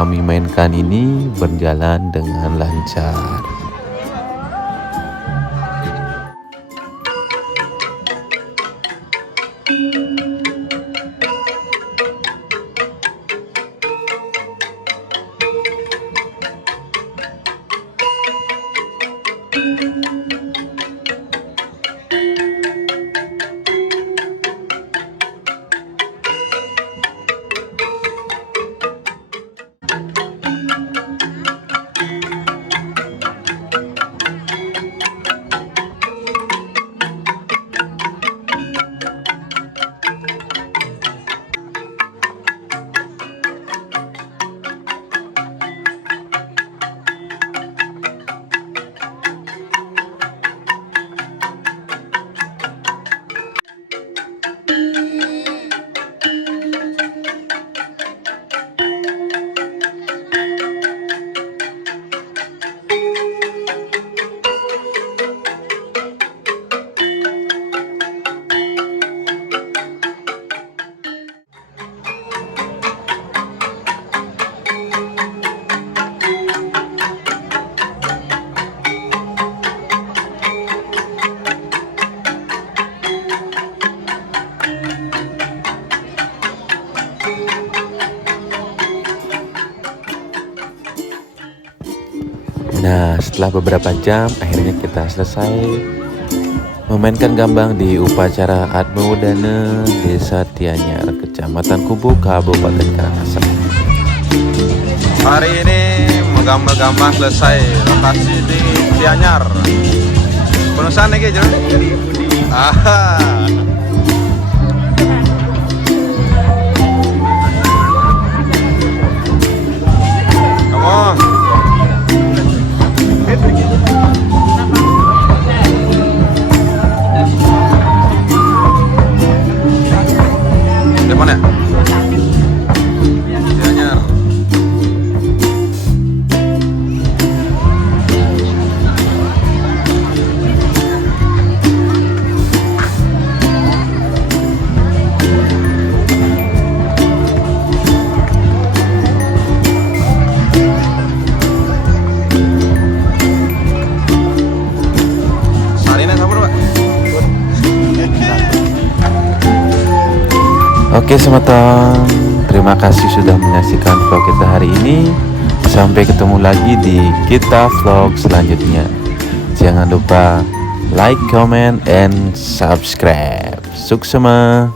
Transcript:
kami mainkan ini berjalan dengan lancar. Nah, setelah beberapa jam, akhirnya kita selesai memainkan gambang di upacara Atmawudana Desa Tianyar, Kecamatan Kubu, Kabupaten Karangasem. Hari ini menggambar gambang selesai, lokasi di Tianyar. Penulisan lagi Jon? Aha. Come on. Mana? Tianyar. Salina sabur, Pak. Oke sematang, terima kasih sudah menyaksikan vlog kita hari ini. Sampai ketemu lagi di kita vlog selanjutnya. Jangan lupa like, comment, and subscribe. Suksema.